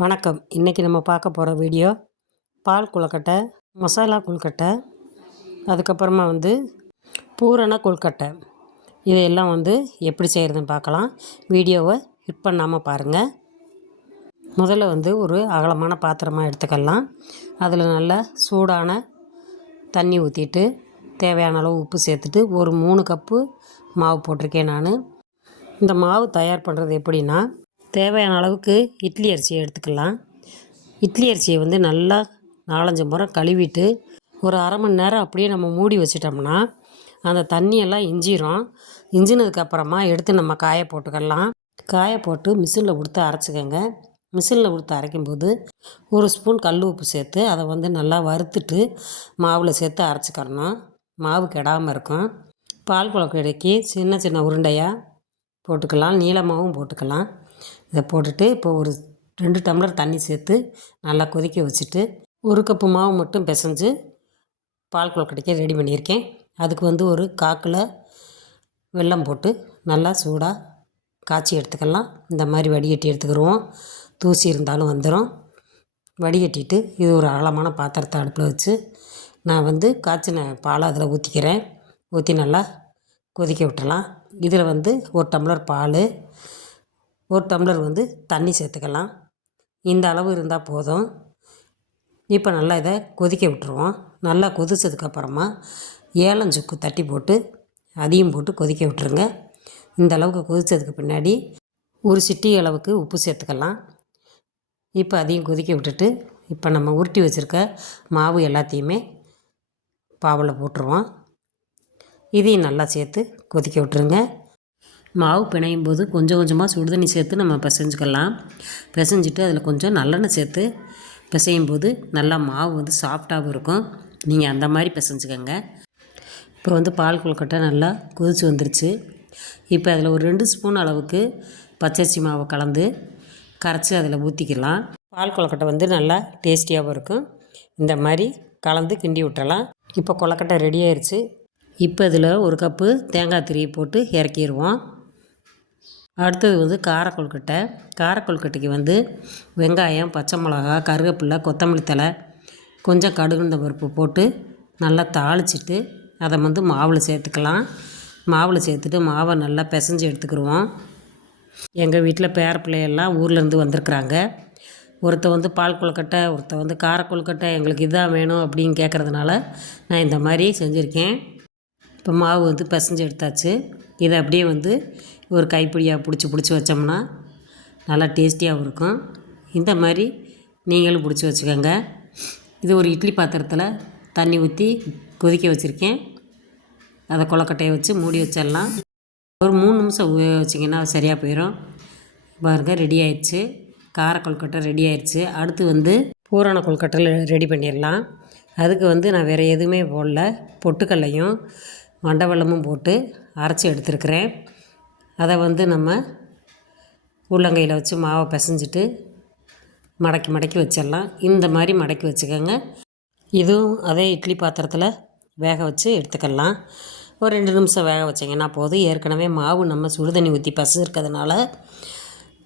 வணக்கம். இன்றைக்கி நம்ம பார்க்க போகிற வீடியோ பால் கொழுக்கட்டை, மசாலா கொழுக்கட்டை, அதுக்கப்புறமா பூரண கொழுக்கட்டை. இதையெல்லாம் எப்படி செய்கிறதுன்னு பார்க்கலாம். வீடியோவை ஹிட் பண்ணாமல் பாருங்கள். முதல்ல ஒரு அகலமான பாத்திரமாக எடுத்துக்கலாம். அதில் நல்லா சூடான தண்ணி ஊற்றிட்டு தேவையான அளவு உப்பு சேர்த்துட்டு ஒரு 3 கப்பு மாவு போட்டிருக்கேன் நான். இந்த மாவு தயார் பண்ணுறது எப்படின்னா, தேவையான அளவுக்கு இட்லி அரிசியை எடுத்துக்கலாம். இட்லி அரிசியை நல்லா 4-5 முறை கழுவிட்டு ஒரு அரை மணி நேரம் அப்படியே நம்ம மூடி வச்சிட்டோம்னா அந்த தண்ணியெல்லாம் இஞ்சினதுக்கப்புறமா எடுத்து நம்ம காய போட்டுக்கலாம். காய போட்டு மிஷினில் கொடுத்து அரைச்சிக்கோங்க. மிஷினில் கொடுத்து அரைக்கும்போது ஒரு ஸ்பூன் கல் உப்பு சேர்த்து அதை நல்லா வறுத்துட்டு மாவில் சேர்த்து அரைச்சிக்கிறணும். மாவு கெடாமல் இருக்கும். பால் கொழுக்கட்டைக்கு சின்ன சின்ன உருண்டையாக போட்டுக்கலாம், நீளமாகவும் போட்டுக்கலாம். இதை போட்டுட்டு இப்போ ஒரு 2 டம்ளர் தண்ணி சேர்த்து நல்லா கொதிக்க வச்சுட்டு 1 கப்பு மாவு மட்டும் பிசைஞ்சு பால் கொழுக்கட்டைக்கு ரெடி பண்ணியிருக்கேன். அதுக்கு ஒரு 1/4 கிலோ வெல்லம் போட்டு நல்லா சூடாக காய்ச்சி எடுத்துக்கலாம். இந்த மாதிரி வடிகட்டி எடுத்துக்கிடுவோம். தூசி இருந்தாலும் வந்துடும். வடிகட்டிட்டு இது ஒரு அகலமான பாத்திரத்தை அடுப்பில் வச்சு நான் காய்ச்சின பாலை அதில் ஊற்றிக்கிறேன். ஊற்றி நல்லா கொதிக்க விட்டுறலாம். இதில் 1 டம்ளர் பால், 1 டம்ளர் தண்ணி சேர்த்துக்கலாம். இந்த அளவு இருந்தால் போதும். இப்போ நல்லா இதை கொதிக்க விட்டுருவோம். நல்லா கொதித்ததுக்கப்புறமா ஏலஞ்சுக்கு தட்டி போட்டு அதையும் போட்டு கொதிக்க விட்டுருங்க. இந்த அளவுக்கு கொதித்ததுக்கு பின்னாடி ஒரு சிட்டி அளவுக்கு உப்பு சேர்த்துக்கலாம். இப்போ அதையும் கொதிக்க விட்டுட்டு இப்போ நம்ம உருட்டி வச்சுருக்க மாவு எல்லாத்தையுமே பாவில் போட்டுருவோம். இதையும் நல்லா சேர்த்து கொதிக்க விட்டுருங்க. மாவு பிணையும் போது கொஞ்சம் கொஞ்சமாக சுடு தண்ணி சேர்த்து நம்ம பிசைஞ்சுக்கலாம். பிசைஞ்சிட்டு அதில் கொஞ்சம் நல்லெண்ணெய் சேர்த்து பிசையும் போது நல்லா மாவு சாஃப்டாகவும் இருக்கும். நீங்கள் அந்த மாதிரி பிசைஞ்சுக்கோங்க. இப்போ பால் கொழுக்கட்டை நல்லா கொதித்து வந்துருச்சு. இப்போ அதில் ஒரு 2 ஸ்பூன் அளவுக்கு பச்சரிசி மாவை கலந்து கரைச்சி அதில் ஊற்றிக்கலாம். பால் கொழுக்கட்டை நல்லா டேஸ்டியாகவும் இருக்கும். இந்த மாதிரி கலந்து கிண்டி விட்டுறலாம். இப்போ கொழுக்கட்டை ரெடி ஆயிடுச்சு. இப்போ இதில் 1 கப்பு தேங்காய் துருவி போட்டு இறக்கிடுவோம். அடுத்தது கார கொழுக்கட்டை. கார கொழுக்கட்டைக்கு வெங்காயம், பச்சை மிளகா, கருவேப்பிலை, கொத்தமல்லி தழை, கொஞ்சம் கடுகுந்த பருப்பு போட்டு நல்லா தாளிச்சிட்டு அதை மாவில் சேர்த்துக்கலாம். மாவில் சேர்த்துட்டு மாவை நல்லா பிசைஞ்சு எடுத்துக்கிடுவோம். எங்கள் வீட்டில் பேர பிள்ளையெல்லாம் ஊர்லேருந்து வந்திருக்குறாங்க. ஒருத்தர் பால் கொழுக்கட்டை, ஒருத்தர் கார கொழுக்கட்டை, எங்களுக்கு இதான் வேணும் அப்படின்னு கேட்குறதுனால நான் இந்த மாதிரி செஞ்சுருக்கேன். இப்போ மாவு பிசைஞ்சு எடுத்தாச்சு. இதை அப்படியே ஒரு கைப்பிடியாக பிடிச்சி வச்சோம்னா நல்லா டேஸ்டியாகவும் இருக்கும். இந்த மாதிரி நீங்களும் பிடிச்சி வச்சுக்கோங்க. இது ஒரு இட்லி பாத்திரத்தில் தண்ணி ஊற்றி கொதிக்க வச்சுருக்கேன். அதை கொழுக்கட்டையை வச்சு மூடி வச்சிடலாம். ஒரு 3 நிமிஷம் வச்சிங்கன்னா சரியாக போயிடும். பாருங்கள், ரெடி ஆயிடுச்சு. கார கொழுக்கட்டை ரெடி ஆயிடுச்சு. அடுத்து பூரண கொழுக்கட்டை ரெடி பண்ணிடலாம். அதுக்கு நான் வேறு எதுவுமே போடல. பொட்டுக்கல்லையும் மண்டவெல்லமும் போட்டு அரைச்சி எடுத்துருக்கிறேன். அதை நம்ம உள்ளங்கையில் வச்சு மாவை பிசைஞ்சிட்டு மடக்கி வச்சிடலாம். இந்த மாதிரி மடக்கி வச்சுக்கோங்க. இதுவும் அதே இட்லி பாத்திரத்தில் வேக வச்சு எடுத்துக்கலாம். ஒரு 2 நிமிஷம் வேக வச்சிங்கன்னா போதும். ஏற்கனவே மாவு நம்ம சுடுதண்ணி ஊற்றி பிசைஞ்சிருக்கிறதுனால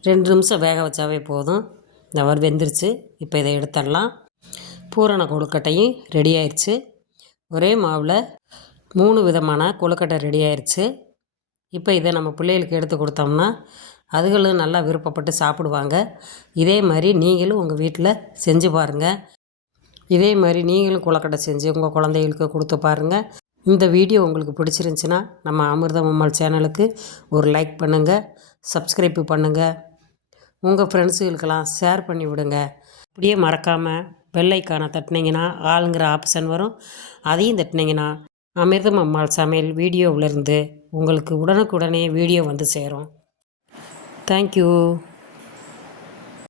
2 நிமிஷம் வேக வச்சாவே போதும். இந்த வெந்துருச்சு. இப்போ இதை எடுத்துடலாம். பூரண கொழுக்கட்டையும் ரெடி ஆயிடுச்சு. ஒரே மாவில் 3 விதமான கொழுக்கட்டை ரெடி ஆயிடுச்சு. இப்போ இதை நம்ம பிள்ளைகளுக்கு எடுத்து கொடுத்தோம்னா அதுகளும் நல்லா விருப்பப்பட்டு சாப்பிடுவாங்க. இதே மாதிரி நீங்களும் உங்கள் வீட்டில் செஞ்சு பாருங்கள். இதே மாதிரி நீங்களும் கொழுக்கட்டை செஞ்சு உங்கள் குழந்தைகளுக்கு கொடுத்து பாருங்கள். இந்த வீடியோ உங்களுக்கு பிடிச்சிருந்துச்சின்னா நம்ம அமிர்தம் அம்மாள் சேனலுக்கு ஒரு லைக் பண்ணுங்கள், சப்ஸ்கிரைப் பண்ணுங்கள். உங்கள் ஃப்ரெண்ட்ஸுகளுக்கெல்லாம் ஷேர் பண்ணி விடுங்க. அப்படியே மறக்காமல் பெல் ஐக்கானை தட்டினீங்கன்னா ஆளுங்கிற ஆப்ஷன் வரும். அதையும் தட்டினீங்கன்னா அமிர்தம் அம்மாள் சமையல் வீடியோவிலேருந்து உங்களுக்கு உடனுக்குடனே வீடியோ சேரும். தேங்க்யூ.